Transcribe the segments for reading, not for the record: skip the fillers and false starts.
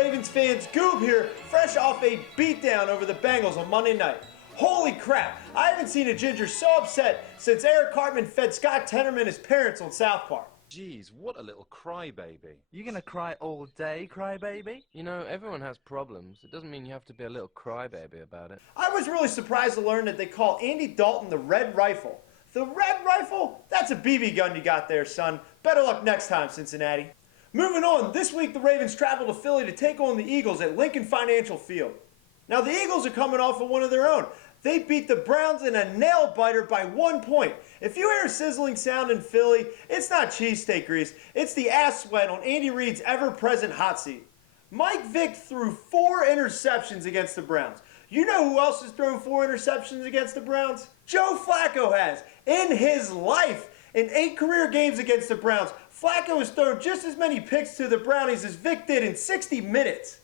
Ravens fans, Goob here, fresh off a beatdown over the Bengals on Monday night. Holy crap, I haven't seen a Ginger so upset since Eric Cartman fed Scott Tenorman his parents on South Park. Jeez, what a little crybaby. You gonna cry all day, crybaby? You know, everyone has problems. It doesn't mean you have to be a little crybaby about it. I was really surprised to learn that they call Andy Dalton the Red Rifle. The Red Rifle? That's a BB gun you got there, son. Better luck next time, Cincinnati. Moving on, this week the Ravens travel to Philly to take on the Eagles at Lincoln Financial Field. Now the Eagles are coming off of one of their own. They beat the Browns in a nail-biter by 1 point. If you hear a sizzling sound in Philly, it's not cheesesteak grease, it's the ass sweat on Andy Reid's ever-present hot seat. Mike Vick threw 4 interceptions against the Browns. You know who else has thrown 4 interceptions against the Browns? Joe Flacco has. In his life, in 8 career games against the Browns, Flacco has thrown just as many picks to the Brownies as Vick did in 60 minutes.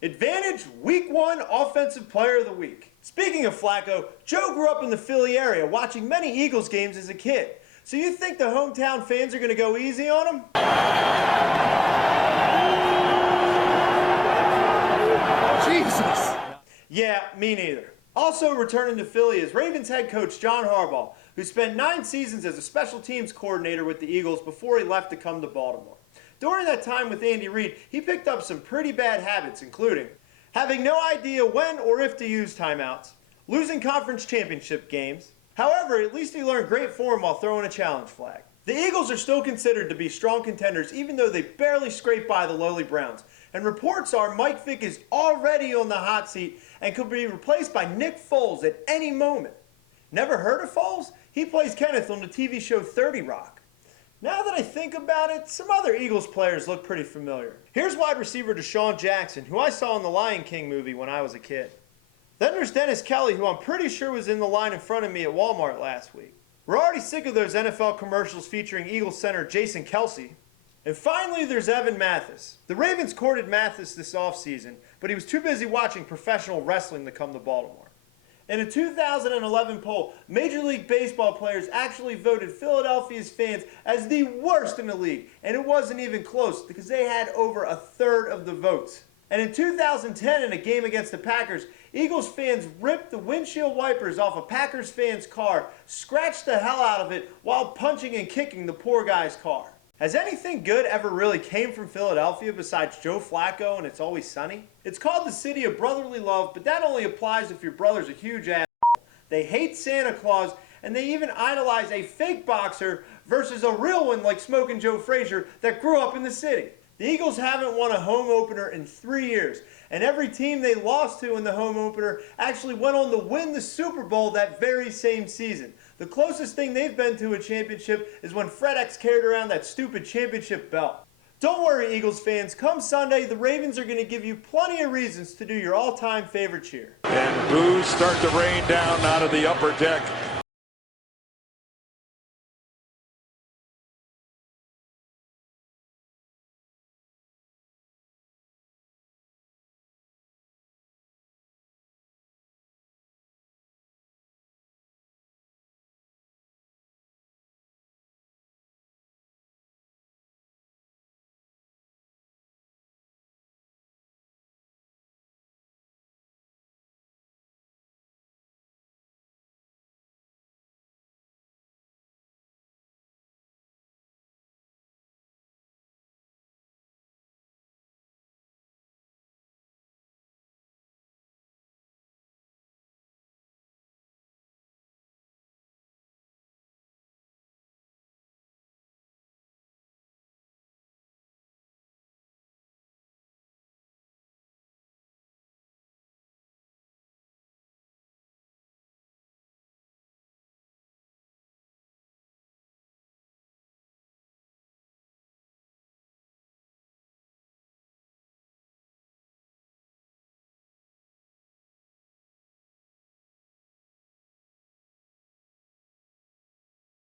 Advantage, Week 1 Offensive Player of the Week. Speaking of Flacco, Joe grew up in the Philly area watching many Eagles games as a kid. So you think the hometown fans are going to go easy on him? Jesus! Yeah, me neither. Also returning to Philly is Ravens head coach John Harbaugh, who spent 9 seasons as a special teams coordinator with the Eagles before he left to come to Baltimore. During that time with Andy Reid, he picked up some pretty bad habits, including having no idea when or if to use timeouts, losing conference championship games. However, at least he learned great form while throwing a challenge flag. The Eagles are still considered to be strong contenders even though they barely scraped by the lowly Browns. And reports are Mike Vick is already on the hot seat and could be replaced by Nick Foles at any moment. Never heard of Foles? He plays Kenneth on the TV show 30 Rock. Now that I think about it, some other Eagles players look pretty familiar. Here's wide receiver Deshaun Jackson, who I saw in the Lion King movie when I was a kid. Then there's Dennis Kelly, who I'm pretty sure was in the line in front of me at Walmart last week. We're already sick of those NFL commercials featuring Eagles center Jason Kelce. And finally, there's Evan Mathis. The Ravens courted Mathis this offseason, but he was too busy watching professional wrestling to come to Baltimore. In a 2011 poll, Major League Baseball players actually voted Philadelphia's fans as the worst in the league, and it wasn't even close because they had over a third of the votes. And in 2010, in a game against the Packers, Eagles fans ripped the windshield wipers off a Packers fan's car, scratched the hell out of it while punching and kicking the poor guy's car. Has anything good ever really came from Philadelphia besides Joe Flacco and It's Always Sunny? It's called the city of brotherly love, but that only applies if your brother's a huge asshole. They hate Santa Claus, and they even idolize a fake boxer versus a real one like Smokin' Joe Frazier that grew up in the city. The Eagles haven't won a home opener in 3 years, and every team they lost to in the home opener actually went on to win the Super Bowl that very same season. The closest thing they've been to a championship is when FedEx carried around that stupid championship belt. Don't worry, Eagles fans. Come Sunday, the Ravens are going to give you plenty of reasons to do your all-time favorite cheer. And boos start to rain down out of the upper deck.